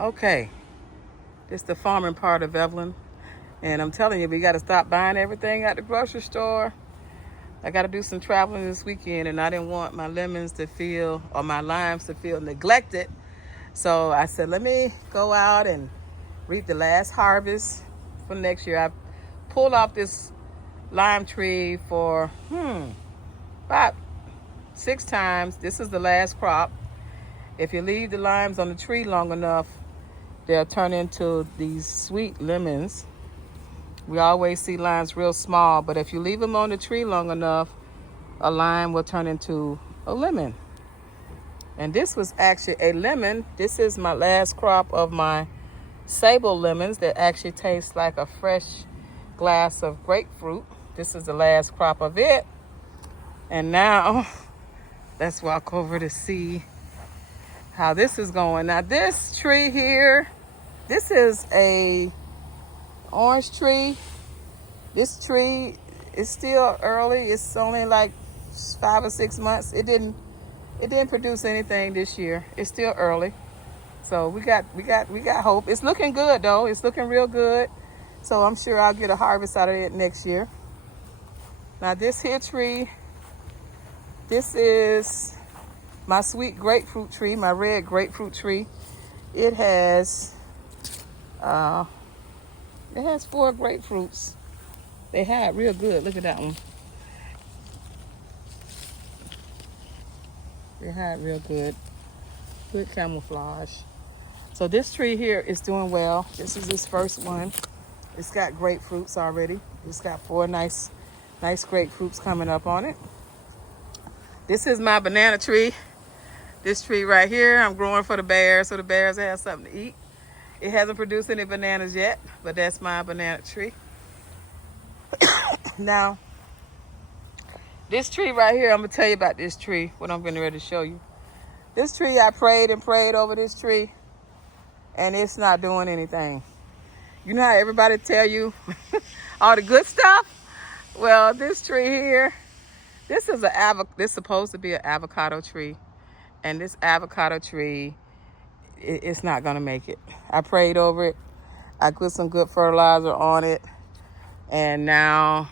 Okay, this is the farming part of Evelyn. And I'm telling you, we got to stop buying everything at the grocery store. I got to do some traveling this weekend, and I didn't want my lemons to feel, or my limes to feel neglected. So I said, let me go out and reap the last harvest for next year. I pulled off this lime tree for about 6 times. This is the last crop. If you leave the limes on the tree long enough, they'll turn into these sweet lemons. We always see limes real small, but if you leave them on the tree long enough, a lime will turn into a lemon. And this was actually a lemon. This is my last crop of my sable lemons that actually taste like a fresh glass of grapefruit. This is the last crop of it. And now, let's walk over to see how this is going. Now this tree here, this is a orange tree. This tree is still early. It's only like 5 or 6 months. It didn't produce anything this year. It's still early. So we got hope. It's looking good though. It's looking real good. So I'm sure I'll get a harvest out of it next year. Now this here tree, this is my sweet grapefruit tree, my red grapefruit tree. It has 4 grapefruits. They hide real good. Look at that one. They hide real good. Good camouflage. So this tree here is doing well. This is its first one. It's got grapefruits already. It's got 4 nice grapefruits coming up on it. This is my banana tree. This tree right here, I'm growing for the bears, so the bears have something to eat. It hasn't produced any bananas yet, but that's my banana tree. Now, this tree right here, I'm going to tell you about this tree, what I'm getting ready to show you. This tree, I prayed and prayed over this tree, and it's not doing anything. You know how everybody tell you all the good stuff? Well, this tree here, this is supposed to be an avocado tree. And this avocado tree, it's not going to make it. I prayed over it. I put some good fertilizer on it. And now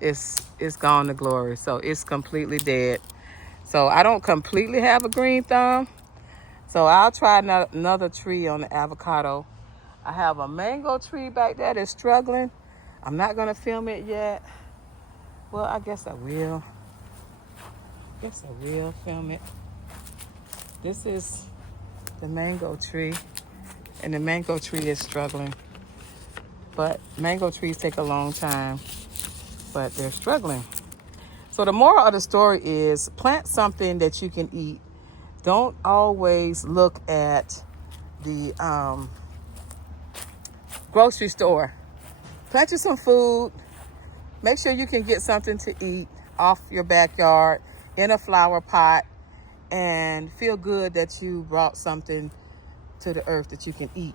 it's gone to glory. So it's completely dead. So I don't completely have a green thumb. So I'll try another tree on the avocado. I have a mango tree back there that's struggling. I'm not going to film it yet. Well, I guess I will. Film it. This is the mango tree, and the mango tree is struggling. But mango trees take a long time, but they're struggling. So the moral of the story is plant something that you can eat. Don't always look at the grocery store. Plant you some food. Make sure you can get something to eat off your backyard in a flower pot, and feel good that you brought something to the earth that you can eat.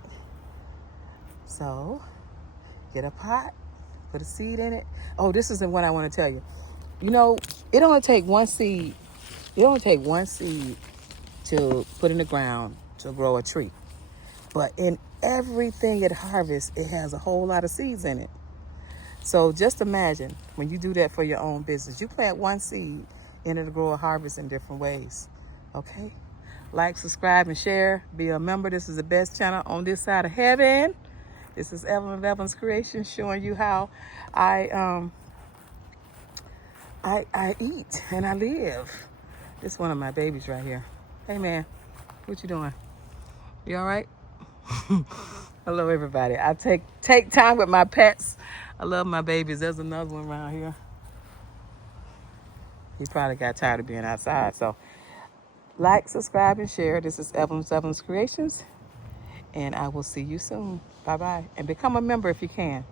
So get a pot, put a seed in it. Oh, this is the one I want to tell you. You know, it only take one seed. It only take one seed to put in the ground to grow a tree. But in everything it harvests, it has a whole lot of seeds in it. So just imagine when you do that for your own business. You plant one seed and it'll grow a harvest in different ways. Okay? Like, subscribe, and share. Be a member. This is the best channel on this side of heaven. This is Evelyn of Evelyn's Creations, showing you how I eat and I live. This is one of my babies right here. Hey man, what you doing? You all right? Hello everybody. I take time with my pets. I love my babies. There's another one around here. He probably got tired of being outside. So like, subscribe, and share. This is Evelyn's Creations. And I will see you soon. Bye-bye. And become a member if you can.